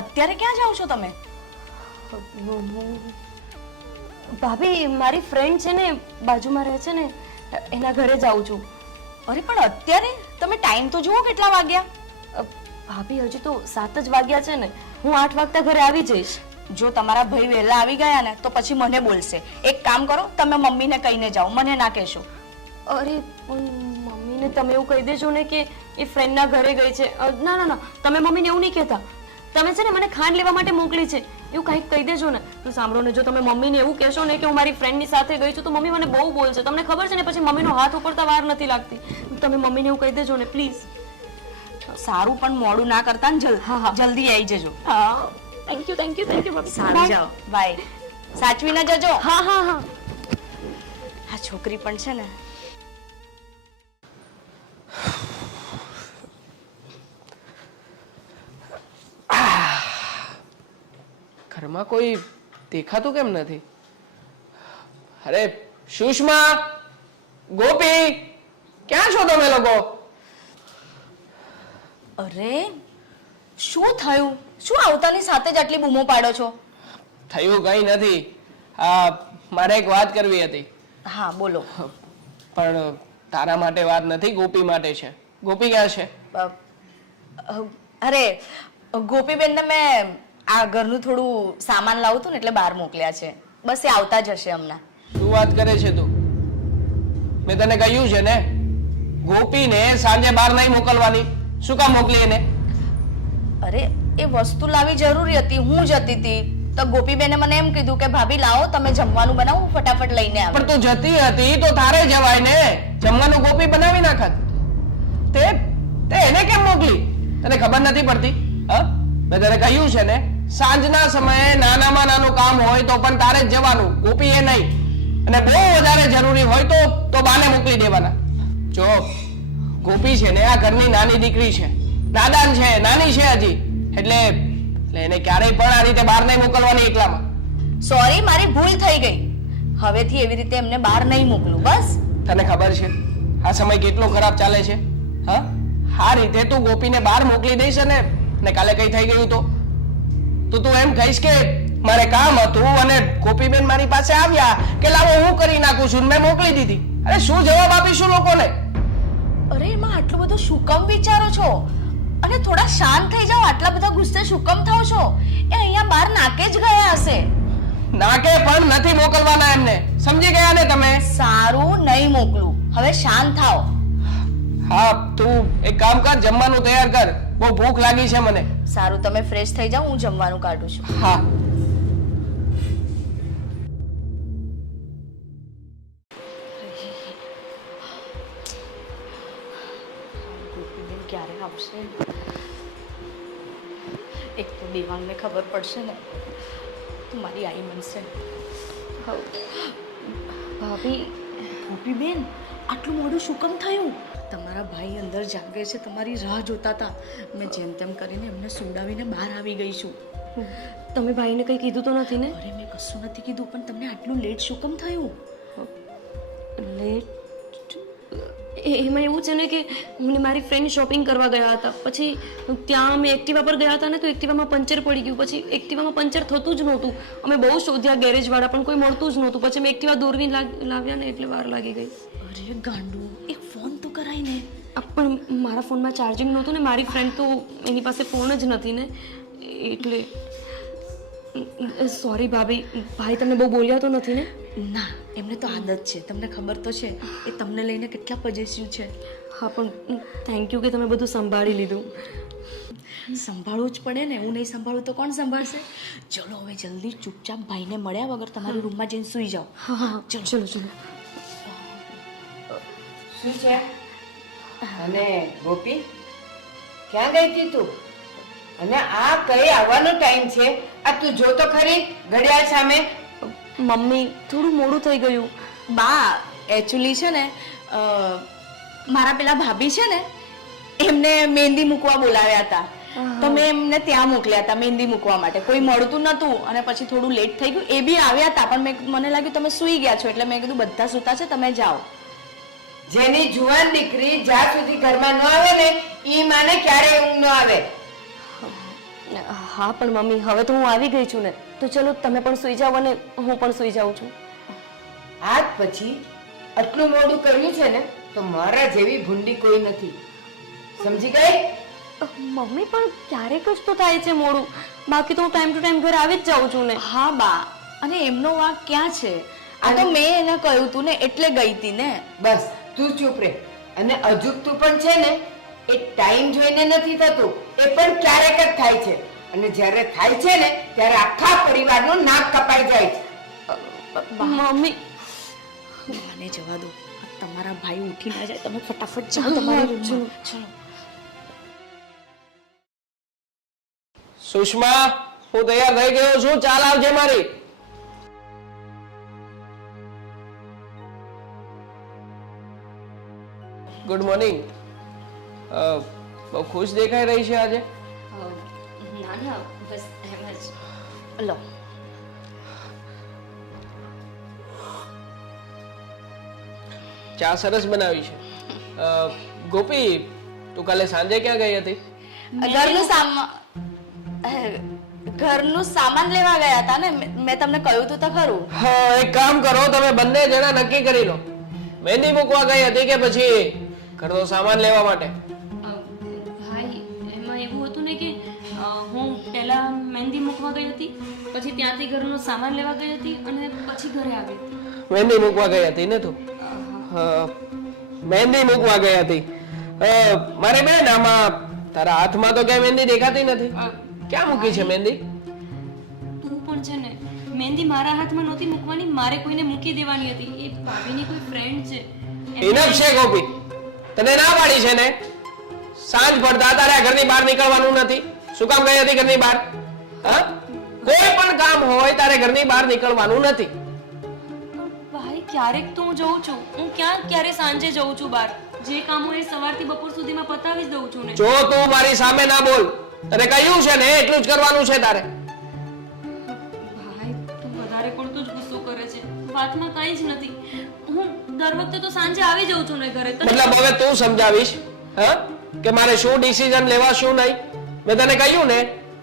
અત્યારે ક્યાં જાઓ છો તમે? ભાભી મારી ફ્રેન્ડ છે ને બાજુમાં રહે છે ને એના ઘરે જાઉં છું. અરે પણ અત્યારે તમે ટાઈમ તો જુઓ કેટલા વાગ્યા? ભાભી હજી તો 7 જ વાગ્યા છે ને. હું 8 વાગતા ઘરે આવી જઈશ. જો તમારા ભાઈ વહેલા આવી ગયા ને તો પછી મને બોલશે. એક કામ કરો, તમે મમ્મીને કહીને જાઓ, મને ના કહેશો. અરે મમ્મીને તમે એવું કહી દેજો ને કે એ ફ્રેન્ડના ઘરે ગઈ છે. ના ના ના, તમે મમ્મીને એવું નહીં કહેતા. તમે છે ને મને ખાંડ લેવા માટે મોકલી છે એવું કંઈક કહી દેજો ને. તો સાંભળો ને, જો તમે મમ્મીને એવું કહેશો ને કે હું મારી ફ્રેન્ડની સાથે ગઈ છું તો મમ્મી મને બહુ બોલશે. તમને ખબર છે ને પછી મમ્મીનો હાથ ઉપરતા વાર નથી લાગતી. તમે મમ્મીને એવું કહી દેજો ને પ્લીઝ. સારું, પણ મોડું ના કરતા ને જલ્દી આવી જજો. હા, થેન્ક યુ ભાભી. સારું, જાઓ, બાય. સાચવીને જજો. હા હા હા. આ છોકરી પણ છે ને. ઘરમાં કોઈ દેખાતું કેમ નથી? અરે સુષ્મા, ગોપી, ક્યાં છો તમે લોકો? અરે શું થયું? શું આવતાની સાથે જ આટલી બૂમો પાડો છો? થયું કઈ નથી. મારે એક વાત કરવી હતી. હા બોલો. પણ તારા માટે વાત નથી, ગોપી માટે છે. ગોપી ક્યાં છે? અરે ગોપીબેનને મેં આ ઘરનું થોડું સામાન લાવું હતું ને એટલે બહાર મોકલ્યા છે. બસ એ આવતા જ હશે હમણાં. શું વાત કરે છે તું? મેં તને કહ્યું છે ને ગોપીને સાંજે બહાર નહીં મોકલવાની. શું કામ મોકલી એને? અરે એ વસ્તુ લાવી જરૂરી હતી, હું જતી હતી તો ગોપીબેને મને એમ કીધું કે ભાભી લાવો, તમે જમવાનું બનાવો, હું ફટાફટ લઈને આવું. પણ તું જતી હતી તો તારે જવાય ને. જમવાનું ગોપી બનાવી નાખત. તે એને કેમ મોકલી? તને ખબર નથી પડતી? હા, મેં તને કહ્યું છે ને સાંજના સમયે નાનામાં નાનું કામ હોય તો પણ તારે જ જવાનું, ગોપી એ નહીં. અને બહુ વધારે જરૂરી હોય તો બાને મોકલી દેવાના. જો ગોપી છે ને આ ઘરની નાની દીકરી છે, નાદાન છે, નાની છે હજી, એટલે એને ક્યારેય પણ આ રીતે બહાર નહીં મોકલવાની એકલામાં. સોરી, મારી ભૂલ થઈ ગઈ. હવેથી એવી રીતે એમને બહાર નહીં મોકલું. બસ. તને ખબર છે આ સમય કેટલો ખરાબ ચાલે છે? હા, આ રીતે તું ગોપીને બહાર મોકલી દઈશ ને કાલે કઈ થઈ ગયું તો તું એમ કહીશ કે મારે કામ હતું અને ગોપીબેન મારી પાસે આવ્યા કે લાવો હું કરી નાખું છું, મેં મોકલી દીધી. અરે શું જવાબ આપીશું લોકોને? અરે એમાં આટલું બધું શું કામ વિચારો છો? અને થોડા શાંત થઈ જાઓ. આટલા બધા ગુસ્સે શું કામ થાવ છો? એ અહીંયા બહાર નાકે જ ગયા હશે. નાકે પણ નથી મોકલવાના એમને, સમજી ગયા ને તમે? સારું, નહીં મોકલું. હવે શાંત થાઓ. હા, તું એક કામ કર, જમવાનું તૈયાર કર, બહુ ભૂખ લાગી છે મને. સારું, તમે ફ્રેશ થઈ જાઓ, હું જમવાનું કાઢું છું. હા. ગોપીબેન ક્યારે આવશે? એક તો દેવાંગને ખબર પડશે ને તો મારી આઈ બનશે. ભાભી, ગોપીબેન આટલું મોડું શું કામ થયું? તમારા ભાઈ અંદર જાગે છે, તમારી રાહ જોતા હતા. મેં જેમ તેમ કરીને એમને સુડાવીને બહાર આવી ગઈ છું. તમે ભાઈને કંઈ કીધું તો નથી ને? અરે મેં કશું નથી કીધું, પણ તમને આટલું લેટ શું કામ થયું? લેટ? એમાં એવું છે ને કે મને મારી ફ્રેન્ડ શોપિંગ કરવા ગયા હતા. પછી ત્યાં અમે એક્ટિવા પર ગયા હતા ને તો એક્ટિવામાં પંચર પડી ગયું. પછી એક્ટિવામાં પંચર થતું જ નહોતું. અમે બહુ શોધ્યા ગેરેજવાળા, પણ કોઈ મળતું જ નહોતું. પછી અમે એક્ટિવા દોરવી લાવ્યા ને એટલે વાર લાગી ગઈ. અરે ગાંડુ, એક ફોન તો કરાય ને. પણ મારા ફોનમાં ચાર્જિંગ નહોતું ને મારી ફ્રેન્ડ તો એની પાસે ફોન જ નથી ને એટલે. સોરી ભાભી, ભાઈ તમને બહુ બોલ્યા તો નથી ને? ના, એમને તો આદત છે, તમને ખબર તો છે એ તમને લઈને કેટલા પોઝેસિવ છે. હા, પણ થેન્ક યુ કે તમે બધું સંભાળી લીધું. સંભાળવું જ પડે ને. હું નહીં સંભાળું તો કોણ સંભાળશે? ચલો હવે જલ્દી ચૂપચાપ ભાઈને મળ્યા વગર તમારી રૂમમાં જઈને સૂઈ જાઓ. હા હા, ચલો ચલો ચલો. શું છે? અને ગોપી ક્યાં ગઈ હતી તું? અને આ કઈ આવવાનો ટાઈમ છે? આ તું જો તો ખરી ઘડિયાળ સામે. મમ્મી, થોડું મોડું થઈ ગયું. બા, એકચ્યુઅલી છે ને મારા પેલા ભાભી છે ને એમને મહેંદી મૂકવા બોલાવ્યા હતા તો મેં એમને ત્યાં મોકલ્યા હતા મહેંદી મૂકવા માટે. કોઈ મળતું નતું અને પછી થોડું લેટ થઈ ગયું. એ બી આવ્યા હતા પણ મને લાગ્યું તમે સૂઈ ગયા છો એટલે મેં કીધું બધા સૂતા છે, તમે જાઓ. જેની જુવાન દીકરી જ્યાં સુધી ઘરમાં ન આવે ને ઈ માને ક્યારે ઊંઘ ન આવે. હા પણ મમ્મી હવે તો હું આવી ગઈ છું ને, તો ચલો તમે પણ સૂઈ જાઓ અને હું પણ સૂઈ જાઉં છું. આજ પછી આટલું મોડું કર્યું છે ને તો મારા જેવી ભૂંડી કોઈ નથી, સમજી ગઈ? મમ્મી પણ ક્યારેક જ તો થાય છે મોડું, બાકી તો હું ટાઈમ ટુ ટાઈમ ઘરે આવી જ જાઉં છું ને. હા બા, અને એમનો વાંક ક્યાં છે? આ તો મેં એને કહ્યું તું ને એટલે ગઈ હતી ને. બસ તું ચૂપ રહે. અને અજુકતું પણ છે ને એ ટાઈમ જોઈને નથી થતું, એ પણ ક્યારેક જ થાય છે. અને જ્યારે થાય છે ને ત્યારે આખા પરિવારનું નાક કપાઈ જાય છે. મમ્મી બાને જવા દો, આ તમારા ભાઈ ઉઠી ના જાય. તમે ફટાફટ જાઓ તમારા રૂમમાં. ચલો. સુષ્મા, હું તૈયાર થઈ ગયો છું, ચાલ આવજે મારી. Good morning. બહુ ખુશ દેખાઈ રહી છે આજે. ના ના, બસ એમ જ. લો. ચા સરસ બનાવી છે. ગોપી, તું કાલે સાંજે ક્યાં ગઈ હતી? ઘરનું સામાન લેવા ગયા હતા ને, મેં તમને કહ્યું તું તો ખરું. હા, એક કામ કરો, તમે બંને જણા નક્કી કરી લો, મહેંદી મૂકવા ગઈ હતી કે પછી ઘરનો સામાન લેવા માટે? ભાઈ એમાં એવું હતું ને કે હું પહેલા મહેંદી મૂકવા ગઈ હતી, પછી ત્યાંથી ઘરનો સામાન લેવા ગઈ હતી અને પછી ઘરે આવી. મહેંદી મૂકવા ગઈ હતી ને તું? મહેંદી મૂકવા ગઈ હતી. મારે બેન, આમાં તારા હાથમાં તો ક્યાંય મહેંદી દેખાતી નથી. ક્યાં મૂકી છે મહેંદી? તું પણ છે ને, મહેંદી મારા હાથમાં નહોતી મૂકવાની, મારે કોઈને મૂકી દેવાની હતી. એ ભાભીની કોઈ ફ્રેન્ડ છે. ઇનફ છે ગોપી, તને ના પાડી છે ને? સાંજ પડતા તારે આ ઘરની બહાર નીકળવાનું નથી. શું કામ ગઈ હતી ઘરની બહાર? હા, કોઈ પણ કામ હોય તારે ઘરની બહાર નીકળવાનું નથી. ભાઈ ક્યારેક તો હું જઉં છું, હું ક્યારે સાંજે જઉં છું બહાર. જે કામ હોય એ સવારથી બપોર સુધીમાં પતાવી જ દઉં છું ને. જો તું મારી સામે ના બોલ, તને કહ્યું છે ને એટલું જ કરવાનું છે તારે. ભાઈ તું વધારે પડતો જ ગુસ્સો કરે છે, વાતમાં કંઈ જ નથી. હું દર વખતે તો સાંજે આવી જાઉં છું ને ઘરે. મતલબ હવે તું સમજાવીશ હા કે મારે શું ડિસિઝન લેવા શું નહીં? મેં તને કહ્યું ને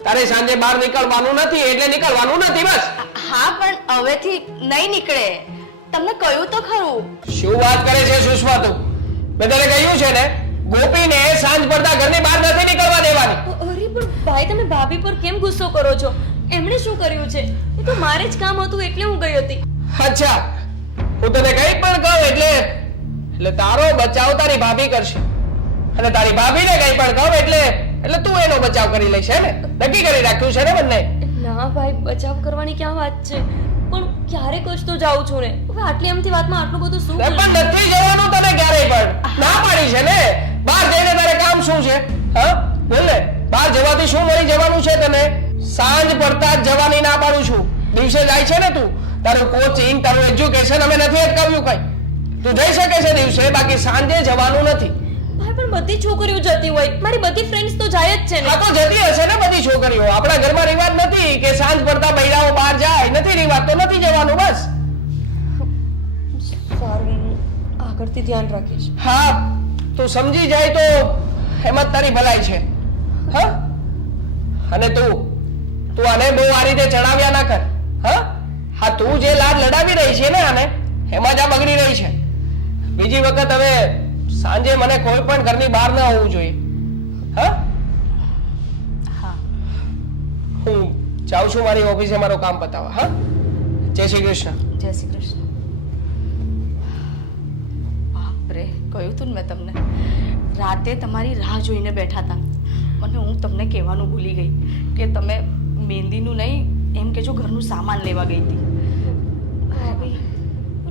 તારે સાંજે બહાર નીકળવાનું નથી એટલે નીકળવાનું નથી, બસ. હા, પણ હવેથી નહીં નીકળે. તમને કહ્યું તો ખરું. શું વાત કરે છે સુષ્મા તું? મેં તને કહ્યું છે ને ગોપીને સાંજ પડતા ઘરની બહાર નથી નીકળવા દેવાની. અરે પણ ભાઈ તમે ભાભી પર કેમ ગુસ્સો કરો છો? એમણે શું કર્યું છે? એ તો મારે જ કામ હતું એટલે હું ગઈ હતી. અચ્છા, હું તને કંઈ પણ કહું એટલે તારો બચાવ તારી ભાભી કરશે, અને તારી ભાભીને કંઈ પણ કહું એટલે તું એનો બચાવ કરી લઈશ ને? નક્કી કરી રાખ્યું છે ને બંને? ના ભાઈ, બચાવ કરવાની ક્યાં વાત છે? પણ ક્યારેક જ તો જાઉં છું ને. હવે આટલી એમથી વાતમાં આટલું બધું શું? પણ નથી જવાનું તને ક્યારેય પણ. ના પાડી છે ને. બહાર જઈને તારે કામ શું છે? હા બોલ ને, બહાર જવાથી શું મળી જવાનું છે તને? સાંજ પડતા જ જવાની ના પાડું છું. દિવસે જાય છે ને તું, તારું કોચિંગ તારું એજ્યુકેશન અમે નથી અટકાવ્યું કઈ. તું જઈ શકે છે દિવસે, બાકી સાંજે જવાનું નથી. ભાઈ પણ બધી છોકરીઓ જતી હોય, મારી બધી ફ્રેન્ડ્સ તો જાય જ છે ને. આ તો જતી હશે ને બધી છોકરીઓ. આપણા ઘરમાં રિવાજ નથી કે સાંજ પડતા બૈરાઓ બહાર જાય. નથી રિવાજ તો નથી જવાનું, બસ. સારું, આગળથી ધ્યાન રાખીશ. હા, તું સમજી જાય તો એમ જ તારી ભલાઈ છે. હા, અને તું આને બહુ આ રીતે ચડાવ્યા ના કર. હા, તું જે લાડ લડાવી રહી છે ને આને, એમાં જ આ બગડી રહી છે. બીજી વખત હવે સાંજે મને કોઈ પણ ઘરની બહાર ન હોવું જોઈએ. હા, હું જાઉં છું મારી ઓફિસે મારું કામ પતાવવા. હા, જય શ્રી કૃષ્ણ. જય શ્રી કૃષ્ણ. બાપરે, કહ્યું તું ને મેં તમને, રાતે તમારી રાહ જોઈને બેઠા હતા. અને હું તમને કહેવાનું ભૂલી ગઈ કે તમે મહેંદીનું નહીં, એમ કે જો ઘરનું સામાન લેવા ગઈ હતી.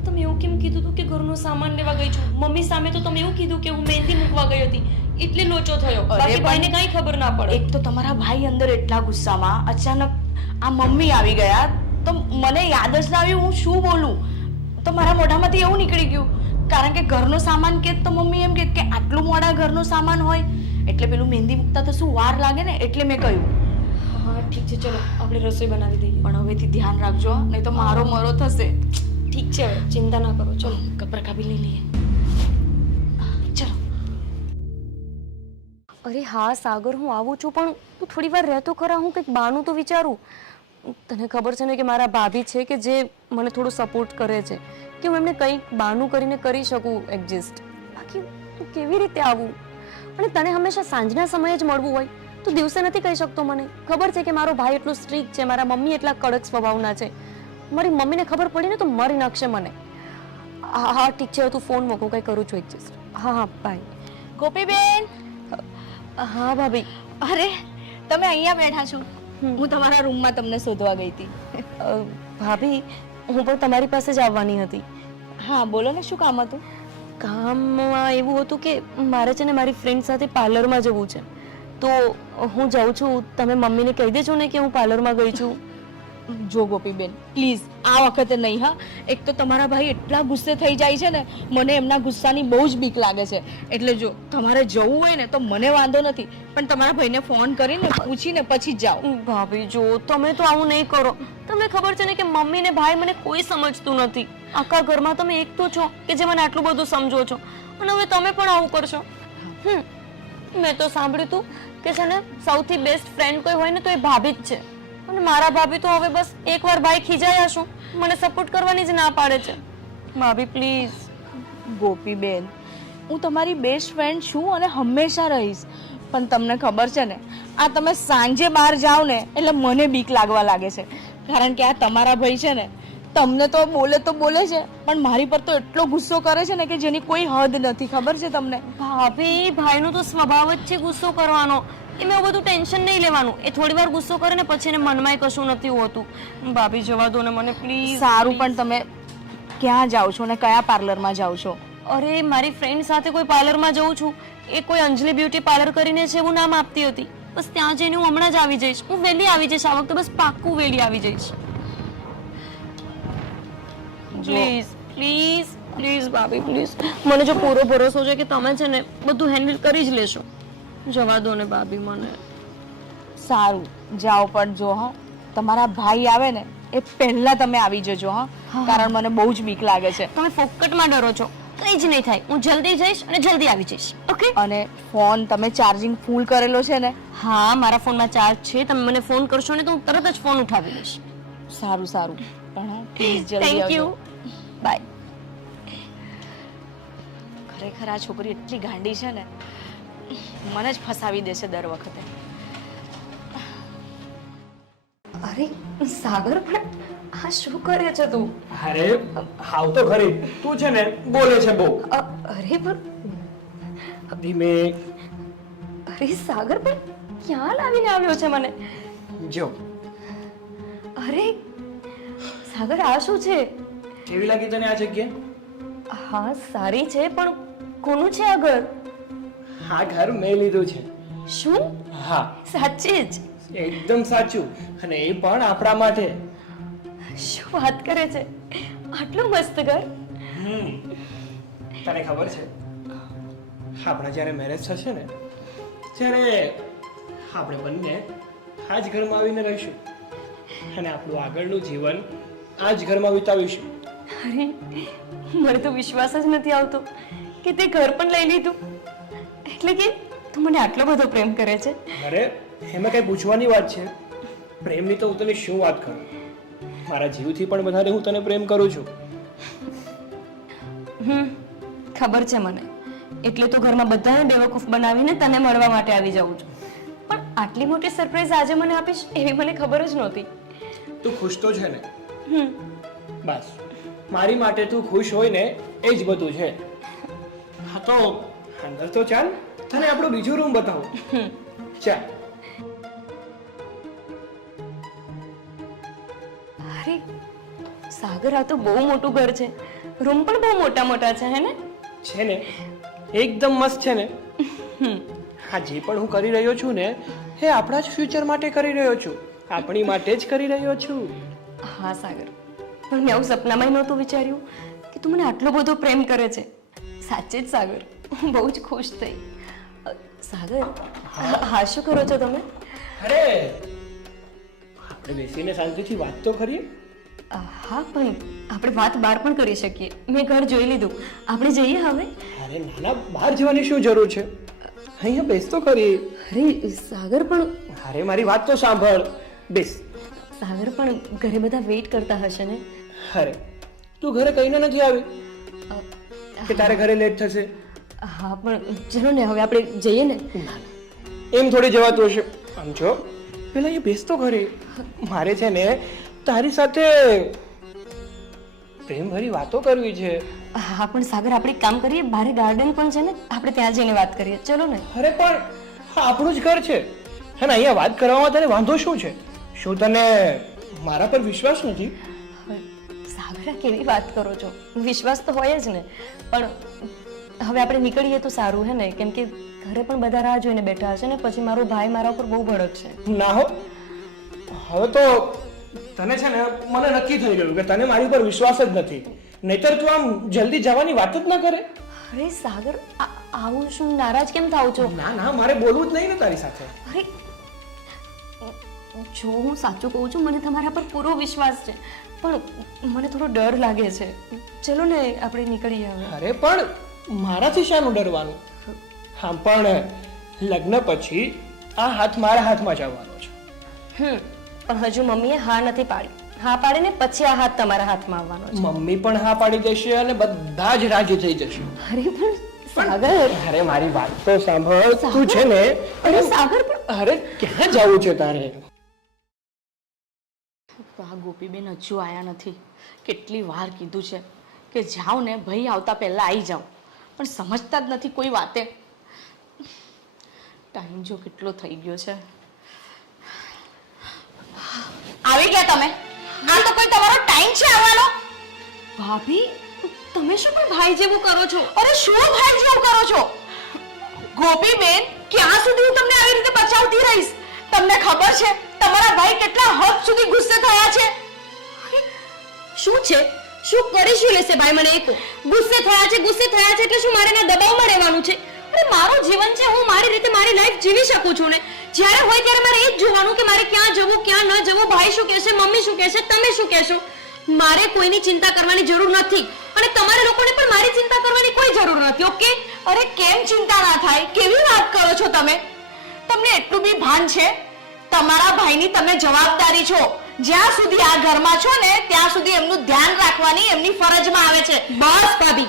તમે એવું કેમ કીધું હતું કે ઘરનો સામાન લેવા ગઈ છું? મમ્મી સામે તો તમે એવું કીધું કે હું મહેંદી મૂકવા ગઈ હતી, એટલે લોચો થયો. બાકી ભાઈને કાંઈ ખબર ના પડે. એક તો તમારા ભાઈ અંદર એટલા ગુસ્સામાં અચાનક આ મમ્મી આવી ગયા તો મને યાદ જ ના આવ્યું હું શું બોલું. તો મારા મોઢામાંથી એવું નીકળી ગયું, કારણ કે ઘરનો સામાન કે તો મમ્મી એમ કે આટલું મોડા ઘરનો સામાન હોય એટલે પેલું મહેંદી મૂકતા તો શું વાર લાગે ને, એટલે મેં કહ્યું. હા ઠીક છે, ચલો આપણે રસોઈ બનાવી દઈએ. પણ હવેથી ધ્યાન રાખજો, નહીં તો મારો મરો થશે. ઠીક છે, હવે ચિંતા ના કરો. ચલો કપરા કાપી લઈ લઈએ. ચલો. અરે હા સાગર, હું આવું છું, પણ તું થોડી વાર રહેતો ખરા, હું કંઈક બહાનું તો વિચારું. તને ખબર છે ને કે મારા ભાભી છે કે જે મને થોડું સપોર્ટ કરે છે, કે હું એમને કંઈક બહાનું કરીને કરી શકું એડજસ્ટ. બાકી તું કેવી રીતે આવું? અને તને હંમેશા સાંજના સમયે જ મળવું હોય તો દિવસે નથી કહી શકતો મને? ખબર છે કે મારો ભાઈ એટલો સ્ટ્રિક્ટ છે, મારા મમ્મી એટલા કડક સ્વભાવના છે. મારી મમ્મીને ખબર પડી ને તો મારી નાખશે મને. હા હા ઠીક છે, તું ફોન મૂકો, કંઈ કરું છું એડજસ્ટ. હા હા બાય. ગોપીબેન, હા ભાભી. અરે તમે અહીંયા બેઠા છો? હું તમારા રૂમમાં તમને શોધવા ગઈ હતી. ભાભી, હું પણ તમારી પાસે જ આવવાની હતી. હા બોલો ને, શું કામ હતું? કામમાં એવું હતું કે મારે છે ને મારી ફ્રેન્ડ સાથે પાર્લરમાં જવું છે, તો હું જાઉં છું. તમે મમ્મીને કહી દેજો ને કે હું પાર્લરમાં ગઈ છું. જો ગોપીબેન પ્લીઝ આ વખતે નહીં હા. એક તો તમારા ભાઈ એટલા ગુસ્સે થઈ જાય છે ને, મને એમના ગુસ્સાની બહુ જ બીક લાગે છે. એટલે જો તમારે જવું હોય ને તો મને વાંધો નથી, પણ તમારા ભાઈને ફોન કરીને પૂછીને પછી જ જાઓ. ભાભી જો, તમે તો આવું નહીં કરો. તમને ખબર છે ને કે મમ્મી ને ભાઈ મને કોઈ સમજતું નથી. આખા ઘરમાં તમે એક તો છો કે જે મને આટલું બધું સમજો છો, અને હવે તમે પણ આવું કરશો. મેં તો સાંભળ્યું હતું કે છે ને સૌથી બેસ્ટ ફ્રેન્ડ કોઈ હોય ને તો એ ભાભી જ છે. અને મારા ભાભી તો હવે બસ એકવાર ભાઈ ખીજાયા શું મને સપોર્ટ કરવાની જ ના પાડે છે. ભાભી પ્લીઝ. ગોપીબેન, હું તમારી બેસ્ટ ફ્રેન્ડ છું અને હંમેશા રહીશ, પણ તમને ખબર છે ને આ તમે સાંજે બહાર જાઓ ને એટલે મને બીક લાગવા લાગે છે. કારણ કે આ તમારા ભાઈ છે ને તમને તો બોલે છે, પણ મારી પર તો એટલો ગુસ્સો કરે છે ને કે જેની કોઈ હદ નથી. ખબર છે તમને? ભાભી, ભાઈનો તો સ્વભાવ જ છે ગુસ્સો કરવાનો. એમાં એવું બધું ટેન્શન નહીં લેવાનું. એ થોડી વાર ગુસ્સો કરે ને પછી એને મનમાં કશું નથી હોતું. ભાભી જવા દો ને મને પ્લીઝ. સારું, પણ તમે ક્યાં જાઓ છો ને કયા પાર્લરમાં જાઓ છો? અરે મારી ફ્રેન્ડ સાથે કોઈ પાર્લરમાં જઉં છું. એ કોઈ અંજલિ બ્યુટી પાર્લર કરીને છે, એવું નામ આપતી હતી. બસ ત્યાં જઈને હું હમણાં જ આવી જઈશ. હું વહેલી આવી જઈશ આ વખતે, બસ પાક્કું વહેલી આવી જઈશ. પ્લીઝ પ્લીઝ પ્લીઝ ભાભી પ્લીઝ. મને જો પૂરો ભરોસો છે કે તમે છે ને બધું હેન્ડલ કરી જ લેશો. જવા દો ને ભાભી મને. સારું જાઓ, પણ જો હા તમારા ભાઈ આવે ને એ પહેલા તમે આવી જજો હા. કારણ મને બહુ જ બીક લાગે છે. તમે ફોકટમાં ડરો છો. કંઈ જ નહીં થાય. હું જલ્દી જઈશ અને જલ્દી આવી જઈશ. ઓકે? અને ફોન તમે ચાર્જિંગ ફૂલ કરેલો છે ને? હા, મારા ફોનમાં ચાર્જ છે. તમે મને ફોન કરશો ને તો હું તરત જ ફોન ઉઠાવી લઈશ. સારું સારું, પણ પ્લીઝ જલ્દી થેન્ક આવજો. યુ. બાય. ખરેખર આ છોકરી એટલી ગાંડી છે ને, મને જ ફસાવી દેશે દર વખતે. અરે સાગર, પણ આ શું કરે છે તું? અરે હાવ તો ખરી, તું છે ને બોલે છે બહુ. અરે પણ ધીમે. અરે સાગર, પણ ક્યાં લાવીને આવ્યો છે મને? જો અરે સાગર, આ શું છે? કેવી લાગી તને આ જગ્યા? હા સારી છે, પણ કોનું છે આ ઘર? આ ઘર મેં લીધું છે. શું? હા સાચે જ? એકદમ સાચું, અને એ પણ આપણા માટે. શું વાત કરે છે? આટલું મસ્ત ઘર? તને ખબર છે આપણા જ્યારે મેરેજ થશે ને ત્યારે આપણે બંને આ જ ઘરમાં આવીને રહીશું અને આપણું આગળનું જીવન આ જ ઘરમાં વિતાવીશું. અરે મને તો વિશ્વાસ જ નથી આવતો કે તે ઘર પણ લઈ લીધું. એટલે કે તું મને આટલો બધો પ્રેમ કરે છે? અરે એમાં કઈ પૂછવાની વાત છે? પ્રેમની તો હું તને શું વાત કરું, મારા જીવથી પણ વધારે હું તને પ્રેમ કરું છું. ખબર છે મને. એટલે તો ઘરમાં બધાને બેવકૂફ બનાવીને તને મળવા માટે આવી જાઉં છું. પણ આટલી મોટી સરપ્રાઈઝ આજે મને આપીશ એવી મને ખબર જ નહોતી. તું ખુશ તો છે ને? બસ મારી માટે તું ખુશ હોય ને એ જ બધું છે. હા તો અંદર તો ચાલ, તને આપણો બીજો રૂમ બતાવો. ચાલ. અરે સાગર, આ તો બહુ મોટું ઘર છે. રૂમ પણ બહુ મોટા મોટા છે, હે ને? છે ને, એકદમ મસ્ત છે ને. હા, જે પણ હું કરી રહ્યો છું ને એ આપણા જ ફ્યુચર માટે કરી રહ્યો છું, આપણી માટે જ કરી રહ્યો છું. હા સાગર, પણ મેં આવું સપનામાં નહોતું વિચાર્યું કે તું મને આટલો બધો પ્રેમ કરે છે. સાચે જ સાગર, હું બહુ જ ખુશ થઈ. સાગર, હા શું કરો છો તમે? અરે આપણે બેસીને શાંતિથી વાત તો કરીએ. હા, પણ આપણે વાત બહાર પણ કરી શકીએ. મેં ઘર જોઈ લીધું. આપણે જઈએ હવે? અરે નાના, બહાર જવાની શું જરૂર છે? અહીંયા બેસ તો ખરી. અરે સાગર પણ અરે મારી વાત તો સાંભળ. બેસ. સાગર પણ ઘરે બધા વેઇટ કરતા હશે ને? અરે તું ઘરે કહીને નથી આવી અ, કે તારે ઘરે લેટ થશે? હા પણ ચલો ને હવે આપણે જઈએ ને. એમ થોડી જવાતું હશે. આમ જો પેલા એ બેસ તો ખરી. મારે છે ને તારી સાથે પ્રેમભરી વાતો કરવી છે. હા પણ સાગર આપણે એક કામ કરીએ, બારે ગાર્ડન પણ છે ને, આપણે ત્યાં જઈને વાત કરીએ. ચલો ને. અરે પણ આ આપણું જ ઘર છે અને અહીંયા વાત કરવામાં તને વાંધો શું છે? શું તને મારા પર વિશ્વાસ નથી? સાગર આ કેવી વાત કરો છો? વિશ્વાસ તો હોય જ ને, પણ હવે આપણે નીકળીએ તો સારું હે ને, કેમ કે ઘરે પણ બધા રાહ જોઈને બેઠા હશે ને, પછી મારો ભાઈ મારા ઉપર બહુ ભડક છે. ના હો, હવે તો તને છે ને મને નક્કી થઈ ગયું કે તને મારી ઉપર વિશ્વાસ જ નથી. નહીતર તું આમ જલ્દી જવાની વાત જ ન કરે. અરે સાગર આવું શું નારાજ કેમ થાવ છો? ના ના, મારે બોલવું જ નહીં ને તારી સાથે. અરે જો હું સાચું કહું છું, મને તમારા પર પૂરો વિશ્વાસ છે, પણ મને થોડો ડર લાગે છે. ચલો ને આપણે નીકળીએ હવે. અરે પણ મારાથી શાનું ડરવાનું? હા પણ લગ્ન પછી આ હાથ મારા હાથમાં જ આવવાનો છે. પણ હજુ મમ્મીએ હા નથી પાડી. હા પાડે ને પછી આ હાથ તમારા હાથમાં આવવાનો છે. મમ્મી પણ હા પાડી દેશે અને બધા જ રાજી થઈ જશે. અરે પણ સાગર, અરે મારી વાત તો સાંભળ. તું છે ને અરે સાગર પણ અરે ક્યાં જવું છે તારે? આ ગોપીબેન હજુ આયા નથી. કેટલી વાર કીધું છે કે જાઓ ને ભાઈ આવતા પહેલા આવી જાઓ, પણ સમજતા જ નથી કોઈ વાતે. ટાઈમ જો કેટલો થઈ ગયો છે. આવી ગયા તમે? આ તો કોઈ તમારો ટાઈમ છે આવવાનો? ભાભી તમે શું કોઈ ભાઈ જેવું કરો છો? અરે શું ભાઈ જેવું કરો છો ગોપીબેન? ક્યાં સુધી હું તમને આવી રીતે બચાવતી રહીશ? તમને ખબર છે તમારા ભાઈ કેટલા હદ સુધી ગુસ્સે થયા છે? શું છે? શું કરી શું લેશે ભાઈ? મને એક ગુસ્સે થયા છે એટલે શું મારે એના દબાવમાં રહેવાનું છે? અરે મારું જીવન છે, હું મારી રીતે મારી લાઈફ જીવી શકું છું ને. જ્યારે હોય ત્યારે મારે એ જ જોવાનું કે મારે ક્યાં જવું ક્યાં ન જવું, ભાઈ શું કહેશે, મમ્મી શું કહેશે, તમે શું કહેશો. મારે કોઈની ચિંતા કરવાની જરૂર નથી અને તમારે લોકોને પણ મારી ચિંતા કરવાની કોઈ જરૂર નથી. ઓકે? અરે કેમ ચિંતા ના થાય? કેવી વાત કરો છો તમે? તમને એટલું બી ભાન છે? તમારા ભાઈની તમે જવાબદારી છો. જ્યાં સુધી આ ઘરમાં છો ને ત્યાં સુધી એમનું ધ્યાન રાખવાની એમની ફરજમાં આવે છે. બસ ભાભી,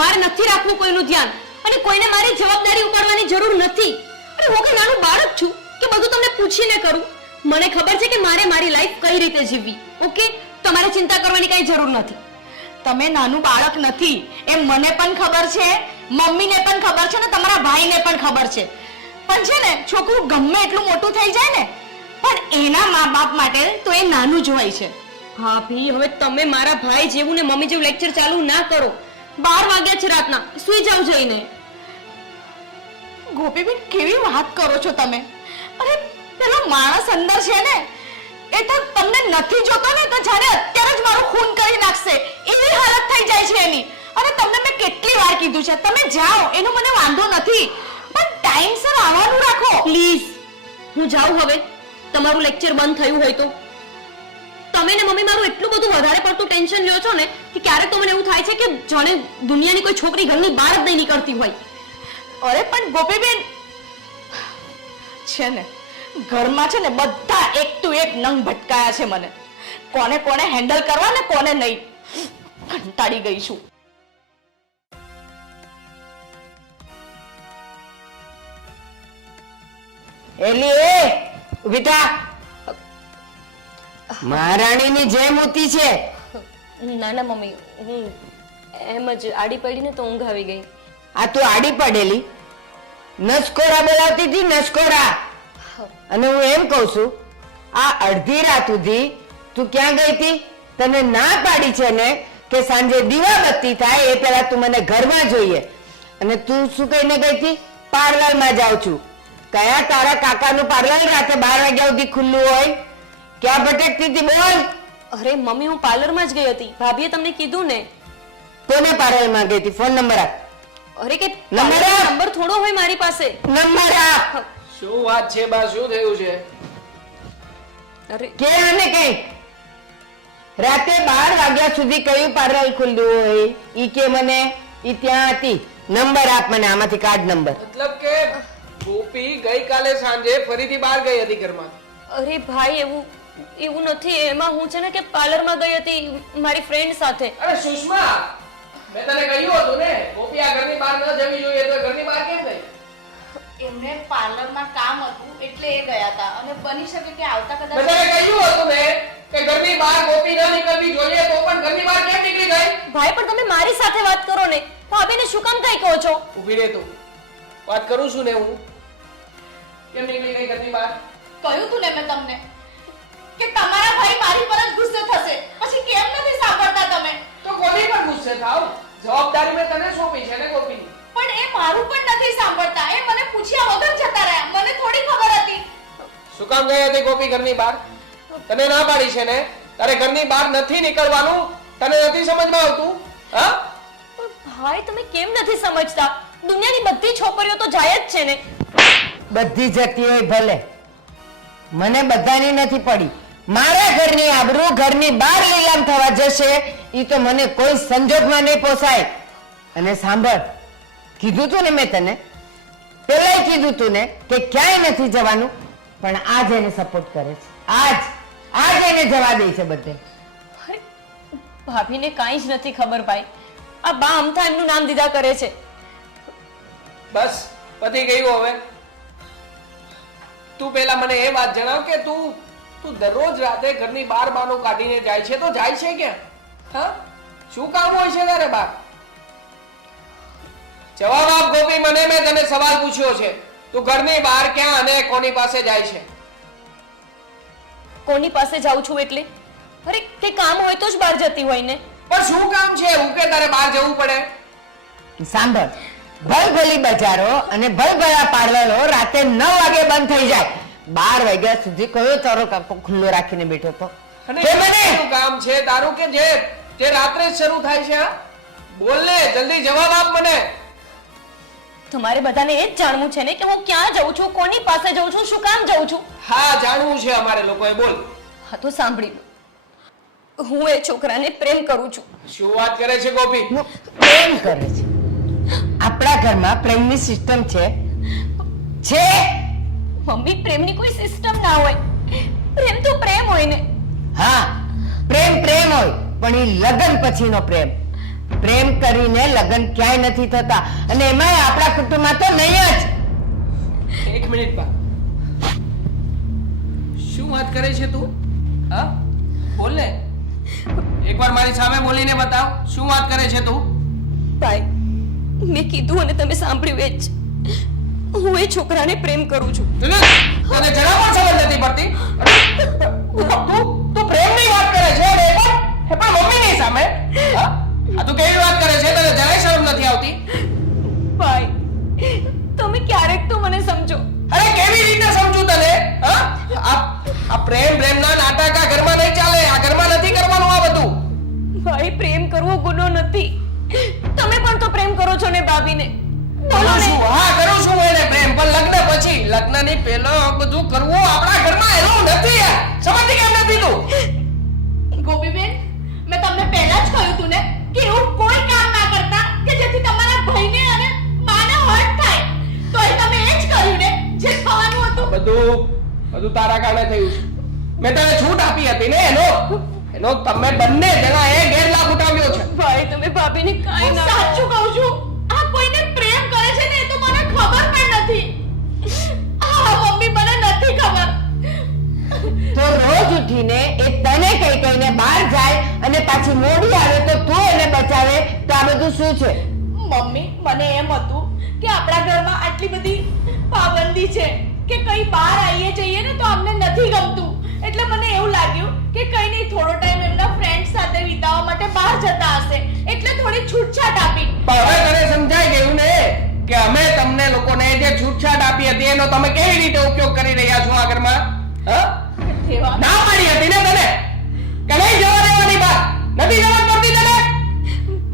મારે નથી રાખવું કોઈનું ધ્યાન અને કોઈને મારી જવાબદારી ઉપાડવાની જરૂર નથી. અરે હું કઈ નાનું બાળક છું કે બધું તમને પૂછીને કરું? મને ખબર છે કે મારે મારી લાઈફ કઈ રીતે જીવવી. ઓકે? તમારે ચિંતા કરવાની કઈ જરૂર નથી. તમે નાનું બાળક નથી એમ મને પણ ખબર છે, મમ્મીને પણ ખબર છે ને તમારા ભાઈને પણ ખબર છે. પણ છે ને છોકરું ગમે એટલું મોટું થઈ જાય ને, પણ એના મા બાપ માટે તો એ નાનું જ હોય છે. ભાભી હવે તમે મારા ભાઈ જેવું ને મમ્મી જેવું લેક્ચર ચાલુ ના કરો. 12 વાગ્યા છે રાતના, સુઈ જાવ જઈને. ગોપીબેન કેવી વાત કરો છો તમે? અરે પેલો માણસ અંદર છે ને એ તો તમને નથી જોતો ને તો જાણે અત્યારે જ મારું ખૂન કરી નાખશે એવી હાલત થઈ જાય છે એની. અને તમને મેં કેટલી વાર કીધું છે તમે જાઓ, એનો મને વાંધો નથી, પણ ટાઈમસર આવવાનું રાખો પ્લીઝ. હું જાઉં હવે? તમારું લેક્ચર બંધ થયું હોય તો? તમે ને મમ્મી મારું એટલું બધું વધારે પડતું ટેન્શન લ્યો છો ને કે ક્યારેક તો મને એવું થાય છે કે જાણે દુનિયાની કોઈ છોકરી ઘરની બહાર જ નહીં નીકળતી હોય. અરે પણ ગોપીબેન છે ને ઘરમાં છે ને બધા એક તો એક નંગ ભટકાયા છે. મને કોને કોને હેન્ડલ કરવા ને કોને નહીં, કંટાળી ગઈ છું. એલી એ ઊભી થા. મહારાણીની જેમ ઊતી છે. ના ના મમ્મી, હું એમ જ આડી પડીને તો ઊંઘ આવી ગઈ. આ તું આડી પડેલી નસકોરા બોલાવતી હતી, નસકોરા. અને હું એમ કહું છું આ અડધી રાત સુધી તું ક્યાં ગઈ હતી? તને ના પાડી છે ને કે સાંજે દીવાબત્તી થાય એ પહેલા તું મને ઘરમાં જોઈએ, અને તું શું કહીને ગઈ હતી? પાર્લરમાં જાઉં છું. કયા તારા કાકાનું પાર્લર રાતે 12 વાગ્યા સુધી ખુલ્લું હોય? ક્યાં ભટકતી હતી બોલ? અરે મમ્મી, હું પાર્લરમાં જ ગઈ હતી. ભાભીએ તમને કીધું ને. કોને પાર્લરમાં ગઈ હતી? ફોન નંબર આપ. અરે કે નંબર આપ. નંબર થોડો હોય મારી પાસે. નંબર આપ. શું વાત છે બા? શું થયું છે? અરે કે આને કઈ રાતે 12 વાગ્યા સુધી કયું પાર્લર ખુલ્લું હોય? ઈ કે મને ઈ ત્યાં હતી. નંબર આપ મને, આમાંથી કાર્ડ નંબર. મતલબ કે અરે ગોપી ગઈકાલે સાંજે ફરીથી બહાર ગઈ હતી ઘરમાં. અરે ભાઈ એવું નથી. એમાં હું છે ને કે પાર્લરમાં ગઈ હતી મારી ફ્રેન્ડ સાથે. અરે સુષ્મા, મેં તને કહ્યું હતું ને ગોપી આ ઘરની બહાર ન જવી જોઈએ, તો ઘરની બહાર કેમ ગઈ? એમને પાર્લરમાં કામ હતું એટલે એ ગયા હતા અને બની શકે કે આવતા મેં કદાચ તને કહ્યું હતું ને કે ઘરની બહાર ગોપી ન નીકળવી જોઈએ, તો પણ ઘરની બહાર કેમ નીકળી ગઈ? ભાઈ પણ તમે મારી સાથે વાત કરો ને. ભાભીને શું કામ કઈ કહો છો? ઊભી રહે તું. વાત કરું છું ને હું. કેમ નીકળી ગઈ ઘરની બહાર? કહ્યું તું ને મેં તમને કે તમારા ભાઈ મારી પર જ ગુસ્સે થશે, પછી કેમ નથી સાંભળતા તમે? તો કોની પર ગુસ્સે થાવ? જવાબદારી મેં તને સોંપી છે ને ગોપીની. પણ એ મારું પણ નથી સાંભળતા. એ મને પૂછ્યા વગર જતા રહ્યા. મને થોડી ખબર હતી. શું કામ ગઈ હતી ગોપી ઘરની બહાર? તને ના પાડી છે ને તારે ઘરની બહાર નથી નીકળવાનું? તને નથી સમજમાં આવતું? હા ભાઈ તમે કેમ નથી સમજતા? દુનિયાની બધી છોકરીઓ તો જાય જ છે ને. બધી જતી હોય ભલે, મને બધાની નથી પડી. મારા ઘરની આબરૂ ઘરની બહાર લીલામ થવા જશે ઈ તો મને કોઈ સંજોગમાં નહીં પોસાય. અને સાંભળ, કીધું તું ને મેં તને પહેલાય કીધું તું ને કે ક્યાંય નથી જવાનું, પણ આજ એને સપોર્ટ કરે છે. આજ એને જવા દે છે બધે. ભાઈ, ભાભીને કાંઈ જ નથી ખબર ભાઈ. આ બા અમથા એમનું નામ દીધા કરે છે. બસ પતી ગયું. હવે તું પેલા મને એ વાત જણાવ કે તું દરરોજ રાતે ઘરની બહાર બાનું કાઢીને જાય છે, તો જાય છે ક્યાં? હા શું કામ હોય છે તારે બહાર? જવાબ આપ ગોપી મને. મેં તને સવાલ પૂછ્યો છે, તું ઘરની બહાર ક્યાં અને કોની પાસે જાય છે? કોની પાસે જાઉં છું એટલે? અરે કે કામ હોય તો જ બહાર જતી હોય ને. પણ શું કામ છે એવું કે તારે બહાર જવું પડે? સાંભળ, ભલભલી બજારો અને ભલભલા પાર્લરો રાતે 9 વાગે બંધ થઈ જાય. 12 વાગ્યા સુધી કયો તારો કાકો ખુલ્લો રાખીને બેઠો તો? અને કે મને શું કામ છે તારું કે જે રાત્રે જ શરૂ થાય છે? હા? બોલ ને, જલ્દી જવાબ આપ મને. તમારે બધાને એ જ જાણવું છે ને કે હું ક્યાં જઉં છું, કોની પાસે જઉં છું, શું કામ જઉં છું? હા જાણવું છે અમારે લોકોએ. બોલ. હા તો સાંભળી લો. હું એ છોકરાને પ્રેમ કરું છું. શું વાત કરે છે ગોપી? પ્રેમ કરે છે? આપણા ઘરમાં પ્રેમની સિસ્ટમ છે? મમ્મી, પ્રેમની કોઈ સિસ્ટમ ના હોય. પ્રેમ તો પ્રેમ હોય ને. હા, પ્રેમ હોય, પણ એ લગ્ન પછીનો પ્રેમ. પ્રેમ કરીને લગ્ન ક્યાંય નથી થતા, અને એમાંય આપણા કુટુંબમાં તો નહીં જ. એક મિનિટ બા, શું વાત કરે છે તું? હા બોલ ને, એકવાર મારી સામે બોલીને બતાવ. શું વાત કરે છે તું? ભાઈ, મેં કીધું અને તમે સાંભળ્યું એ જ. હું એ છોકરાને પ્રેમ કરું છું. તને જરા પણ સમજ નથી પડતી. તું પ્રેમની વાત કરે છે અને એ પણ મમ્મીની સામે? હા? આ તું કેવી વાત કરે છે? તને જરાય શરમ નથી આવતી? ભાઈ, તમે ક્યારેક તો મને સમજો. અરે કેવી રીતે સમજુ તને? હા? આ પ્રેમના નાટક આ ઘરમાં નહીં ચાલે. આ ઘરમાં નથી કરવાનું આ બધું. ભાઈ, પ્રેમ કરવો ગુનો નથી. તમે પણ તો પ્રેમ કરો છો ને ભાભીને. બોલો ને. હા કરું છું એને પ્રેમ, પણ લગ્ન પછી. લગ્નની પહેલા આ બધું કરવું આપણા ઘરમાં એનું નથી. સમજતી કેમ નથી તું? ગોપીબેન, મેં તમને પહેલા જ કહ્યું તું ને કે એવું કોઈ કામ ના કરતા કે જેથી તમારા ભાઈને અને માને હર્ટ થાય. તો એ તમે એ જ કર્યું ને જે થવાનું હતું. બધું તારા કારણે થયું છે. મેં તને છૂટ આપી હતી ને એનો તમે બંને જણા એ ગેરલાભ ઉઠાવ્યો છે. ભાઈ, તમે ભાભીને કાંઈ હું ના સાચું કહું છું. આ કોઈને પ્રેમ કરે છે ને એ તો મને ખબર પણ નથી. મમ્મી, મને નથી ખબર. તો રોજ ઉઠીને એ તને કહીને બહાર જાય અને પાછી મોડી આવે તો તું એને બચાવે, તો આ બધું શું છે? મમ્મી, મને એમ હતું કે આપણા ઘરમાં આટલી બધી પાબંદી છે કે કઈ બહાર આવીએ જઈએ ને તો અમને નથી ગમતું. એટલે મને એવું લાગ્યું કે કઈ નહીં, થોડો ટાઈમ એમના ફ્રેન્ડ સાથે વિતાવવા માટે બહાર જતા હશે એટલે થોડી છૂટછાટ આપી. પણ હવે તને સમજાઈ ગયું ને કે અમે તમને લોકોને જે છૂટછાટ આપી હતી એનો તમે કેવી રીતે ઉપયોગ કરી રહ્યા છો આ ઘરમાં? હા? ના પાડી હતી ને તને કે નહીં જવા દેવાની વાત? નથી જવા પડતી તને?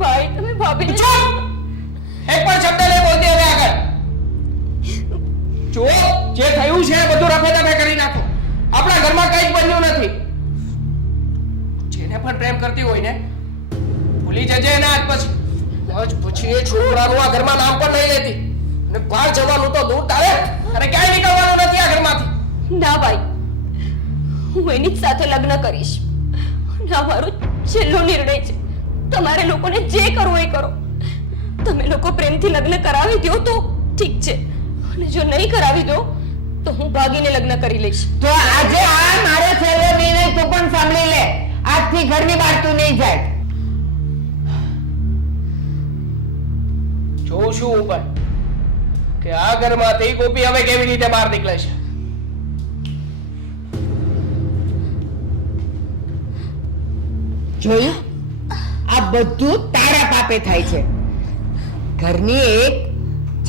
ભાઈ, તમે ભાભીને ચૂપ! એક પણ શબ્દ નહીં બોલતી હવે આગળ. જો જે થયું છે એ બધું રફે દફે કરી નાખો. આપણા ઘરમાં કંઈ જ બન્યું નથી. જેને પણ પ્રેમ કરતી હોય ને ભૂલી જજે એને આજ પછી એ છોકરાનું આ ઘરમાં નામ પણ નહીં લેતી. ને બહાર જવાનું તો દૂર, તારે ક્યાંય નીકળવાનું નથી આ ઘરમાંથી. ના ભાઈ, હું એની જ સાથે લગ્ન કરીશ. ના, મારો છેલ્લો નિર્ણય છે. તમારે લોકોને જે કરવું એ કરો. તમે લોકો પ્રેમથી લગ્ન કરાવી દો તો ઠીક છે, અને જો નહીં કરાવી દો તો હું ભાગીને લગ્ન કરી લઈશ. તો આજે આ મારો છેલ્લો નિર્ણય તું પણ સાંભળી લે. આજથી ઘરની બહાર તું નહીં જાય. જોઉં છું ઉપર કે આ ઘરમાંથી ગોપી હવે કેવી રીતે બહાર નીકળે છે. જોયું? આ બધું તારા પાપે થાય છે. ઘરની એક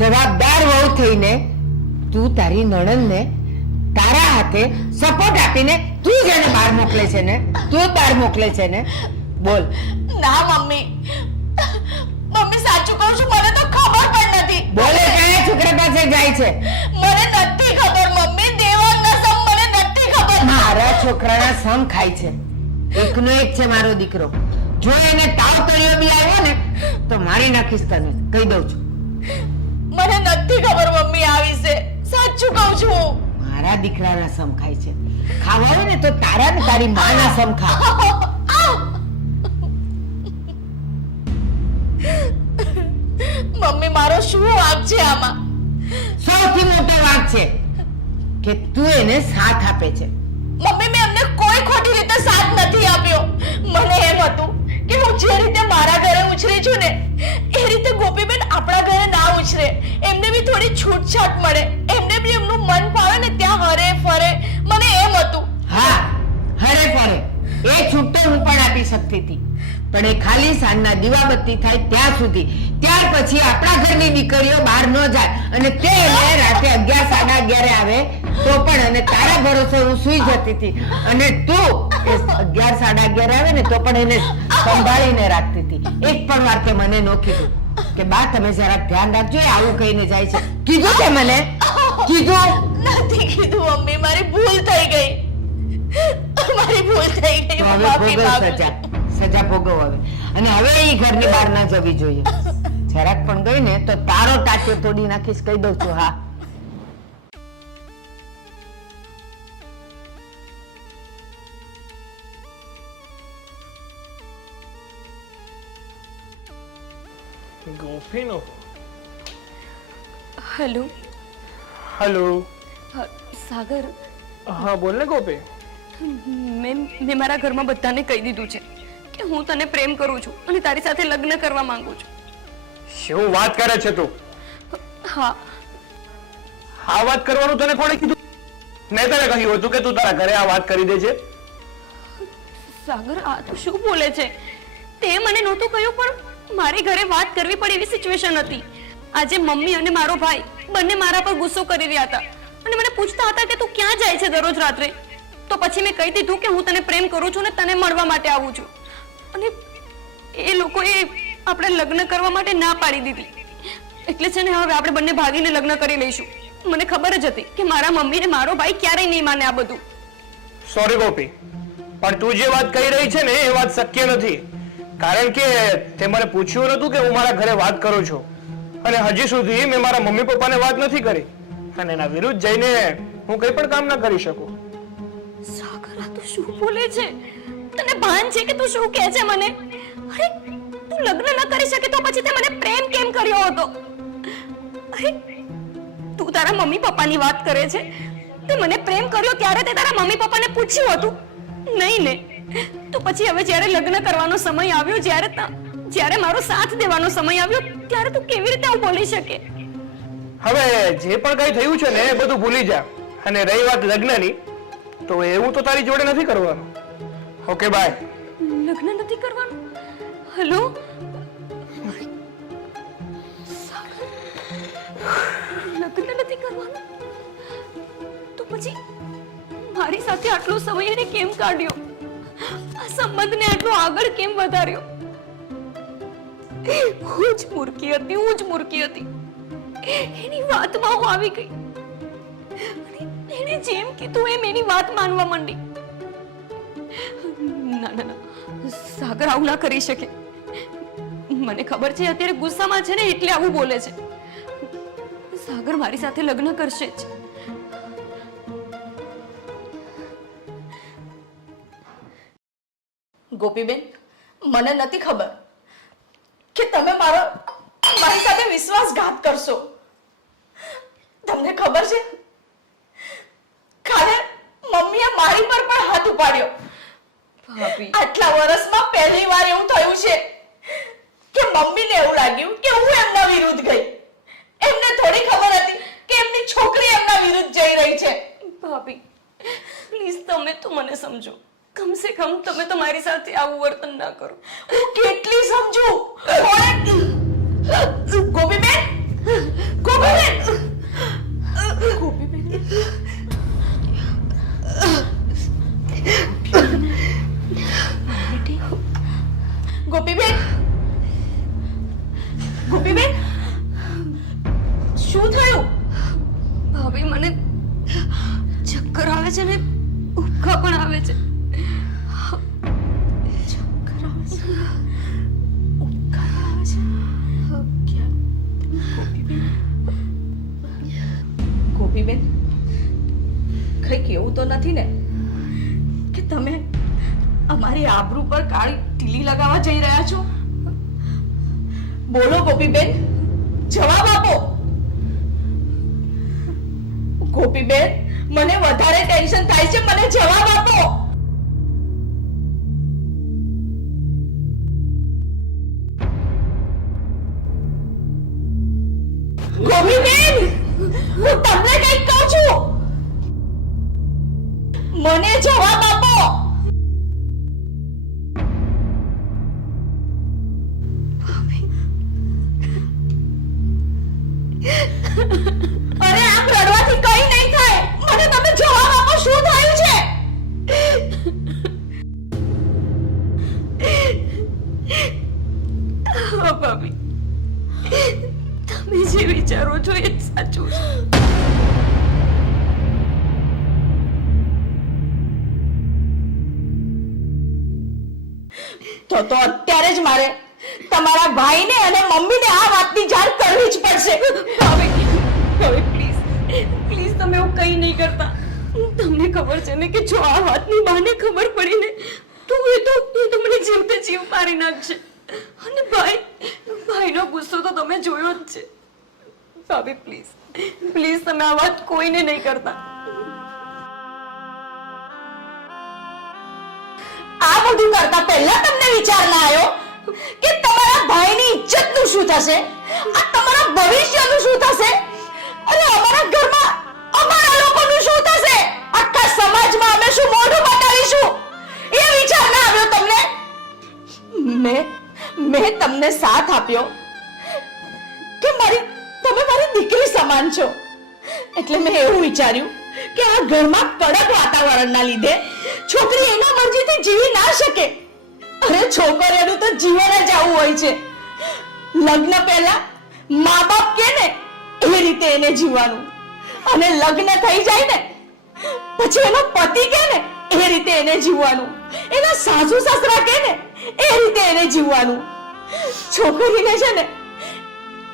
જવાબદાર વહુ થઈને તું તારી નણંદને તારા હાથે સપોર્ટ આપીને તું જ એને બહાર મોકલે છે ને, તું બહાર મોકલે છે ને. બોલ. ના મમ્મી, મમ્મી સાચું કહું છું, મને તો ખબર પણ નથી. બોલે કયા છોકરા પાસે જાય છે? મને નથી ખબર મમ્મી, દેવાંગના સમ મને નથી ખબર. મારા છોકરાના સમ ખાય છે. એકનો એક છે મારો દીકરો. જો એને તાવ તળિયો બી આવ્યો ને તો મારી નાખીશ તને, કહી દઉં છું. મને નથી ખબર મમ્મી આ વિશે, સાચું કહું છું. મારા દીકરાના સમ ખાય છે. ખાવા હોય ને તો તારા ને તારી માના સમ ખા. મમ્મી મારો શું વાંક છે આમાં? સૌથી મોટો વાંક છે કે તું એને સાથ આપે છે. મમ્મી મેં એમને કોઈ ખોટી રીતે સાથ નથી આપ્યો. મને એમ હતું કે હું જે રીતે મારા ઘરે ઉછરી છું ને એ રીતે ગોપીબેન આપણા ઘરે ના ઉછરે, એમને બી થોડી છૂટછાટ મળે, એમને બી એમનું મન ફાવે ને ત્યાં હરે ફરે, મને એમ હતું. હા, હરે ફરે એ છૂટો હું પણ આપી શકતી હતી, પણ એ ખાલી સાંજના દીવાબત્તી થાય ત્યાં સુધી. ત્યાર પછી આપણા ઘરની દીકરીઓ બહાર ન જાય અને તે એને રાતે 11 સાડા 11 આવે તો પણ, અને તારા ભરોસે હું સૂઈ જતી હતી અને તું 11 સાડા 11 આવે ને તો પણ એને સંભાળીને રાખતી હતી. એક પણ વાર તે મને ન કીધું કે બા તમે જરા ધ્યાન રાખજો, એ આવું કહીને જાય છે? કીધું તે મને? કીધું નથી કીધું મમ્મી, મારી ભૂલ થઈ ગઈ, મારી ભૂલ થઈ ગઈ. તો હવે માફી ભોગવ માંગુ. સજા ભોગવ હવે. અને હવે એ ઘરની બહાર ના જવી જોઈએ. જરાક પણ ગઈ ને તો તારો ટાંટિયો તોડી નાખીશ, કહી દઉં છું. હા, ગોપીનો હેલો. હેલો. સાગર, હા બોલ ને ગોપી. મેં મારા ઘરમાં બધાને કહી દીધું છે કે હું તને પ્રેમ કરું છું અને તારી સાથે લગ્ન કરવા માંગુ છું. શું વાત કરે છે તું? હા, આ વાત કરવાનું તને કોણે કીધું? મેં તને કહ્યું હતું કે તું તારા ઘરે આ વાત કરી દે છે. સાગર આ તો શું બોલે છે? તે મને નહોતું કહ્યું પણ મારી ઘરે વાત કરવી પડે એવી સિચ્યુએશન હતી. આજે મમ્મી અને મારો ભાઈ બંને મારા પર ગુસ્સો કરી રહ્યા હતા અને મને પૂછતા હતા કે તું ક્યાં જાય છે દરરોજ રાત્રે. તો પછી મેં કહી દીધું કે હું તને પ્રેમ કરું છું અને તને મળવા માટે આવું છું. અને એ લોકોએ આપણે લગ્ન કરવા માટે ના પાડી દીધી. એટલે છે ને હવે આપણે બંને ભાગીને લગ્ન કરી લઈશું. મને ખબર જ હતી કે મારા મમ્મી ને મારો ભાઈ ક્યારેય નહીં માને આ બધું. સોરી ગોપી, પણ તું જે વાત કહી રહી છે ને એ વાત શક્ય નથી. કારણ કે તે મને પૂછ્યું નતું કે હું મારા ઘરે વાત કરું છું, અને હજી સુધી મેં મારા મમ્મી પપ્પાને વાત નથી કરી, અને એના વિરુદ્ધ જઈને હું કંઈ પણ કામ ના કરી શકું. સાગર આ તું શું બોલે છે? તને ભાન છે કે તું શું કહે છે મને? અરે તું લગ્ન ન કરી શકે તો પછી તે મને પ્રેમ કેમ કર્યો હતો? અરે તું તારા મમ્મી પપ્પાની વાત કરે છે. તે મને પ્રેમ કર્યો ત્યારે તે તારા મમ્મી પપ્પાને પૂછ્યું હતું? નહીં ને. તો પછી હવે જ્યારે લગ્ન કરવાનો સમય આવ્યો, જ્યારે મારો સાથ દેવાનો સમય આવ્યો, ત્યારે તું કેવી રીતે આવું બોલી શકે? હવે જે પણ કંઈ થયું છે ને એ બધું ભૂલી જા, અને રહી વાત લગ્નની, તો એવું તો તારી જોડે નથી કરવાનું. Okay bye. લગ્ન નથી કરવાનું? હેલો, લગ્ન નથી કરવાનું? તો પછી મારી સાથે આટલો સમય એને કેમ કાઢ્યો? આ સંબંધને આટલો આગળ કેમ વધાર્યો? હું જ મૂર્ખી હતી. એની વાતમાં હું આવી ગઈ. એને જેમ કીધું એમ એની વાત માનવા માંડી. ના, સાગર આવું ના કરી શકે. મને ખબર છે અત્યારે ગુસ્સામાં છે ને એટલે આવું બોલે છે. સાગર મારી સાથે લગ્ન કરશે જ. ગોપીબેન, મને નથી ખબર કે તમે મારી સાથે વિશ્વાસઘાત કરશો. તમને ખબર છે, કાલે મમ્મીએ મારી પર પણ હાથ ઉપાડ્યો. ભાભી, આટલા વર્ષમાં પહેલી વાર એવું થયું છે કે મમ્મીને એવું લાગ્યું કે હું એમના વિરુદ્ધ ગઈ. એમને થોડી ખબર હતી કે એમની છોકરી એમના વિરુદ્ધ જઈ રહી છે. ભાભી પ્લીઝ તમે તો મને સમજો. કમસે કમ તમે તો મારી સાથે આવું વર્તન ના કરો. હું કેટલી સમજુ. ગોપીબેન, ગોપીબેન, ગોપીબેન, ગોપીબેન, ગોપીબેન, શું થયું? ભાભી મને ચક્કર આવે છે ને ઉબકા પણ આવે છે. ગોપીબેન, કંઈક એવું તો નથી ને કે તમે અમારી આબરૂ પર કાળી ટીલી લગાવવા જઈ રહ્યા છો? બોલો ગોપીબેન, જવાબ આપો. ગોપીબેન, મને વધારે ટેન્શન થાય છે, મને જવાબ આપો. ગોપીબેન, હું તમને કંઈક કહું છું, મને જવાબ આપો. અરે આમ રડવાથી કંઈ નહીં થાય. મને તમે જવાબ આપો, શું થયું છે? હા ભાભી, તમે જે વિચારો છો એ જ સાચું છે. તો અત્યારે જ મારે તમારા ભાઈને અને મમ્મીને આ વાતની જાણ કરવી જ પડશે. ભાભી, પ્લીઝ પ્લીઝ તમે એવું કંઈ નહીં કરતા. તમને ખબર છે ને કે જો આ વાતની બાને ખબર પડી ને તો એ તો મને જીવતે જીવ મારી નાખશે. અને ભાઈનો ગુસ્સો તો તમે જોયો જ છે. ભાભી પ્લીઝ પ્લીઝ તમે આ વાત કોઈને નહીં કરતા. આ બધું કરતા પહેલા તમને વિચાર ના આવ્યો કે તમારા ભાઈની ઇજ્જતનું શું થશે, આ તમારા ભવિષ્યનું શું થશે, અને અમારા ઘરમાં અમારા લોકોનું શું થશે, આખા સમાજમાં અમે શું મોઢું બતાવીશું, એ વિચાર ના આવ્યો તમને? મેં તમને સાથ આપ્યો કે તમે મારી દીકરી સમાન છો, એટલે મેં એવું વિચાર્યું કે આ ઘરમાં કડક વાતાવરણના લીધે છોકરી એના મરજીથી જીવી ના શકે. અરે છોકરીઓનું તો જીવન જ આવું હોય છે. લગ્ન પહેલા મા બાપ કે ને એ રીતે એને જીવવાનું, અને લગ્ન થઈ જાય ને પછી એનો પતિ કે ને એ રીતે એને જીવવાનું, એના સાસુ સસરા કે ને એ રીતે એને જીવવાનું. છોકરીને છે ને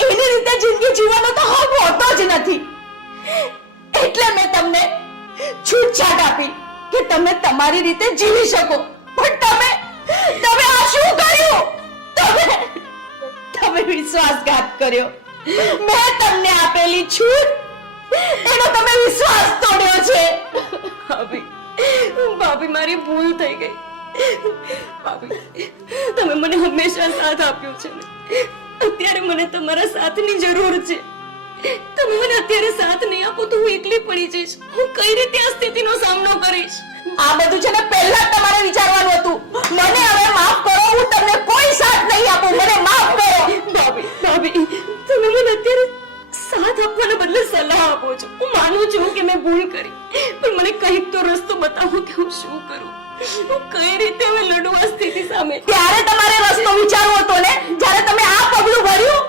એની રીતે જિંદગી જીવવાનો તો હક હોતો જ નથી. એટલે મેં તમને છૂટછાટ આપી કે તમે તમારી રીતે જીવી શકો. પણ તમે આ શું કર્યું? તમે વિશ્વાસઘાત કર્યો. મેં તમને આપેલી છૂટ એનો તમે વિશ્વાસ તોડ્યો છે. ભાભી મારી ભૂલ થઈ ગઈ. ભાભી તમે મને હંમેશા સાથ આપ્યો છે ને, અત્યારે મને તમારા સાથની જરૂર છે. તમે મને અત્યારે સાથ નહીં આપો તો હું એકલી પડી જઈશ. હું કઈ રીતે આ સ્થિતિનો સામનો કરીશ? આ બધું છે ને પહેલા જ તમારે વિચારવાનું હતું. મને હવે માફ કરો, હું તમને કોઈ સાથ નહીં આપું. મને માફ કરો. ભાભી તમે મને અત્યારે સાથ આપવાના બદલે સલાહ આપો છો. હું માનું છું કે મેં ભૂલ કરી, પણ મને કંઈક તો રસ્તો બતાવો કે હું શું કરું, હું કઈ રીતે હવે લડું આ સ્થિતિ સામે. ત્યારે તમારે રસ્તો વિચારવો હતો ને, જ્યારે તમે આ પગલું ભર્યું.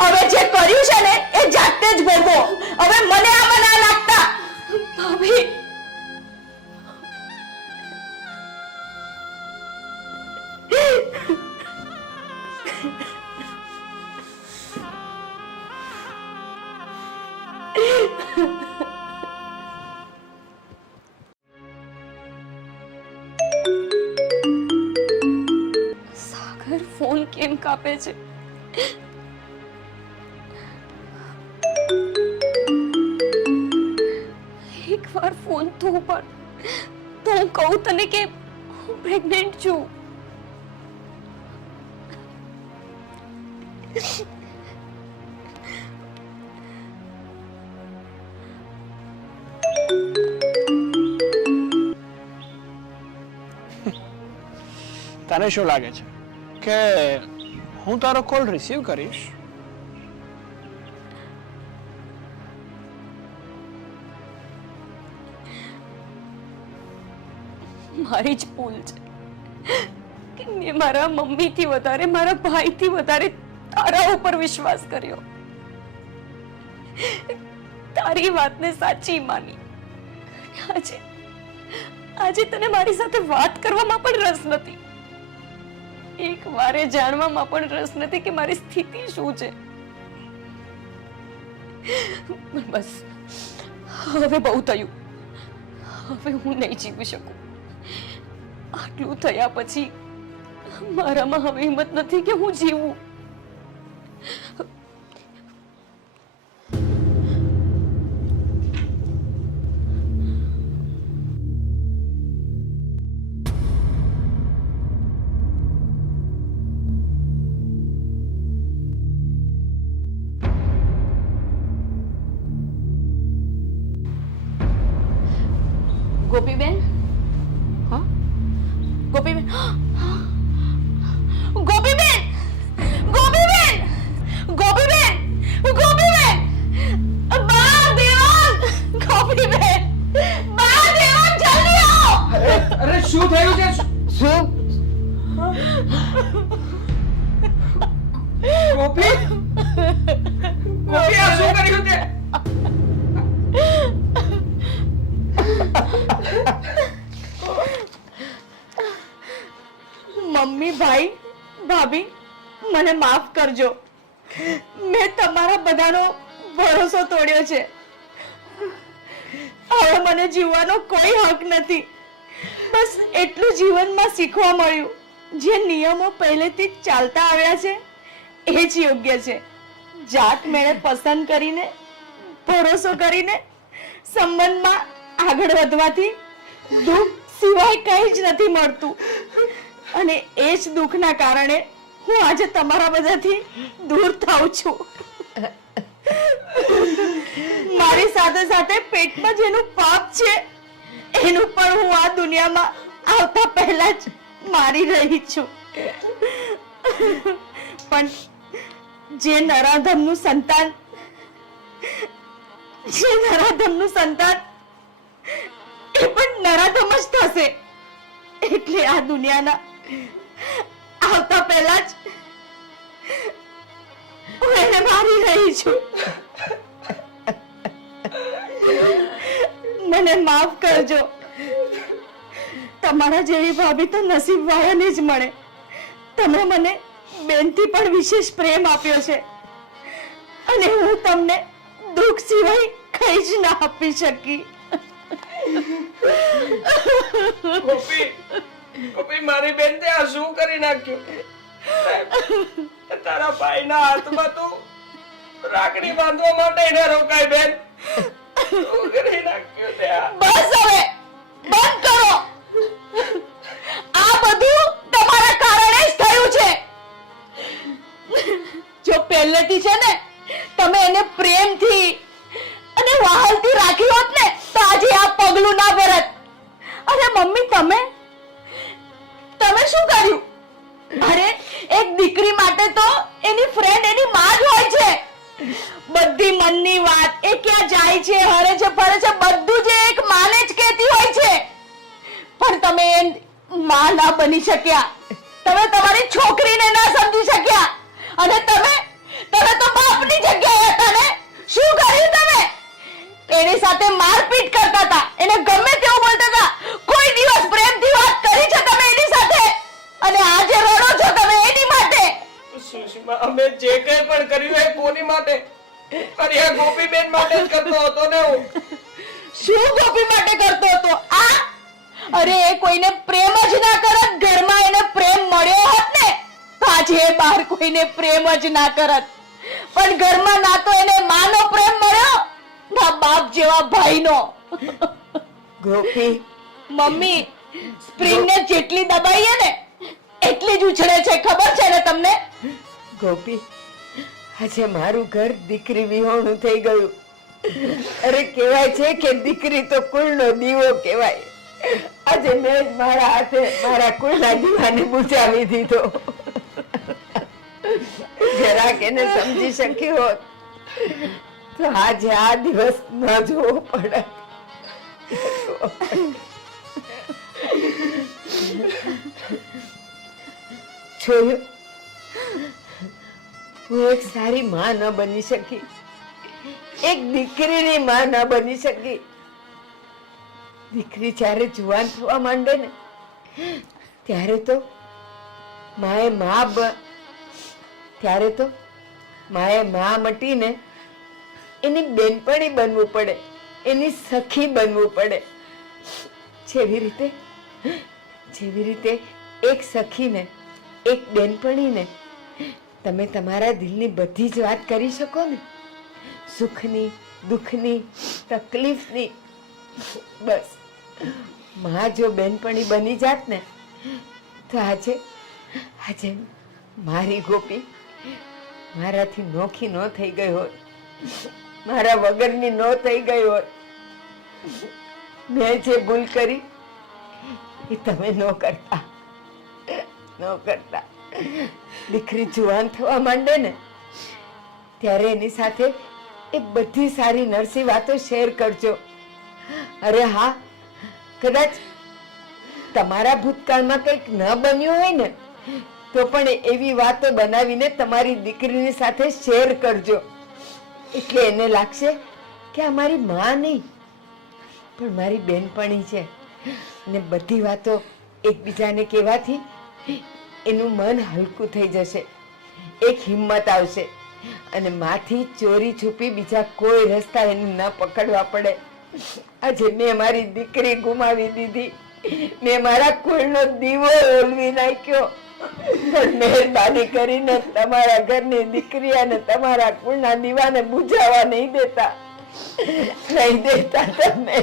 હવે જે કર્યું છે ને એ જાતે જ ભોગવો. હવે મને આમાં ના લાગતા. ભાભી સાગર ફોન કેમ કાપે છે? એકવાર ફોન તો ઉપર તો હું કહું તને કે હું પ્રેગ્નેન્ટ છું. તને શું લાગે છે કે હું તારો કોલ રિસીવ કરીશ? મારી જ ભૂલ છે કે મેં મારા મમ્મીથી વધારે મારા ભાઈથી વધારે તારા ઉપર વિશ્વાસ કર્યો, તારી વાતને સાચી માની. આજે આજે તને મારી સાથે વાત કરવામાં પણ રસ નથી, એક વારે જાણવામાં પણ રસ નથી કે મારી સ્થિતિ શું છે. બસ હવે બહુ થયું, હવે હું નહીં જીવી શકું. આટલું થયા પછી મારામાં હવે હિંમત નથી કે હું જીવું. ગોપીબેન, હા ગોપીબેન, ગોપીબેન, ગોપીબેન, ગોપીબેન, ગોપીબેન, બા દેવાંગ, ગોપીબેન, બા દેવાંગ, જલ્દી આવો. અરે શું થયું છે? શું ગોપી, ગોપી આ શું કર્યું તે? મમ્મી, ભાઈ, ભાભી, મને માફ કરજો. મેં તમારા બધાનો ભરોસો તોડ્યો છે. હવે મને જીવવાનો કોઈ હક નથી. બસ એટલું જીવનમાં શીખવા મળ્યું, જે નિયમો પહેલેથી જ ચાલતા આવ્યા છે એ જ યોગ્ય છે. જાત મેળે પસંદ કરીને, ભરોસો કરીને સંબંધમાં આગળ વધવાથી દુઃખ સિવાય કંઈ જ નથી મળતું. અને એ જ દુઃખના કારણે હું આજે તમારા બધાથી દૂર થાઉં છું. મારી સાથે સાથે પેટમાં જેનું પાપ છે એનું પણ હું આ દુનિયામાં આવતા પહેલા જ મારી રહી છું. પણ જે નરાધમનું સંતાન એ પણ નરાધમ જ થશે. એટલે આ દુનિયાના આવતા પહેલા જ હું એને મારી રહી છું. મને માફ કરજો. તમારા જેવી ભાભી તો નસીબ વાળાને જ મળે. તમે મને બેનથી પણ વિશેષ પ્રેમ આપ્યો છે અને હું તમને દુઃખ સિવાય કંઈ જ ના આપી શકી. ગોપી, ગોપી મારી બેન તે આ શું કરી નાખ્યું? તારા ભાઈના હાથમાં તું રાખડી બાંધવા માટે એને રોકાય બેન. શું કરી નાખ્યું તે આ? બસ હવે બંધ કરો. આ બધું તમારા કારણે જ થયું છે. જો પહેલેથી છે ને તમે એને પ્રેમથી અને વહાલથી રાખી હોત ને તો આજે આ પગલું ના ભરત. અરે મમ્મી, તમે શું કર્યું? અરે એક દીકરી માટે તો એની ફ્રેન્ડ એની માં જ હોય છે. બધી મનની વાત એ ક્યાં જાય છે, હરે છે, ફરે છે, બધું જ એક માને જ કહેતી હોય છે. પણ તમે માં ના બની શક્યા. તમે તમારી છોકરીને ના સમજી શક્યા અને તમે તો બાપની જગ્યાએ હતા ને. શું કર્યું તમે? એની સાથે મારપીટ કરતા હતા, એને ગમે તેવું બોલતા હતા. કોઈ દિવસ પ્રેમથી વાત કરી છે તમે એની સાથે? અને આજે રડો છો તમે એની માટે. સુષ્મા, અમે જે કંઈ પણ કર્યું એ કોની માટે? અરે આ ગોપીબેન માટે જ કરતો હતો ને હું. શું ગોપી માટે કરતો હતો આ? અરે એ કોઈને પ્રેમ જ ના કરત, ઘરમાં એને પ્રેમ મળ્યો હોત ને તો આજે એ બહાર કોઈને પ્રેમ જ ના કરત. પણ ઘરમાં ના તો એને માનો પ્રેમ મળ્યો ના બાપ જેવા ભાઈનો. ગોપી, મમ્મી, સ્પ્રિંગને જેટલી દબાઈએ ને એટલી જ ઉછળે છે, ખબર છે ને તમને? ગોપી, આજે મારું ઘર દીકરી વિહોણું થઈ ગયું. અરે કહેવાય છે કે દીકરી તો કુળનો દીવો કહેવાય. આજે મેં જ મારા હાથે મારા કુળના દીવાને બુઝાવી દીધો. જરાક એને સમજી શકી હોત તો આજે આ દિવસ ન જોવો પડે. જોયું, હું એક સારી માં ન બની શકી, એક દીકરીની માં ન બની શકી. દીકરી જ્યારે જુવાન થવા માંડે ને ત્યારે તો માએ માં મટીને એની બેનપણી બનવું પડે, એની સખી બનવું પડે. જેવી રીતે એક સખીને, એક બેનપણીને તમે તમારા દિલની બધી જ વાત કરી શકો ને, સુખની, દુઃખની, તકલીફની. બસ માં જો બેનપણી બની જાત ને તો આજે મારી ગોપી મારાથી નોખી ન થઈ ગઈ હોત, મારા વગરની ન થઈ ગઈ હોત. મેં જે ભૂલ કરી એ તમે ન કરતા. દીકરી જુવાન થવા માંડે ને ત્યારે એની સાથે એ બધી સારી નરસી વાતો શેર કરજો. અરે હા, કદાચ તમારા ભૂતકાળમાં કંઈક ન બન્યું હોય ને તો પણ એવી વાતો બનાવીને તમારી દીકરીની સાથે શેર કરજો. એટલે એને લાગશે કે આ મારી માં નહીં પણ મારી બેનપણી છે. અને બધી વાતો એકબીજાને કહેવાથી એનું મન હલકું થઈ જશે, એક હિંમત આવશે અને માથી ચોરી છુપી બીજા કોઈ રસ્તા એને ન પકડવા પડે. આજે મેં મારી દીકરી ગુમાવી દીધી, મેં મારા કુળનો દીવો ઓલવી નાખ્યો, પણ મહેરબાની કરીને તમારા ઘરની દીકરી અને તમારા કુળના દીવાને બુઝાવા નહીં દેતા તમે.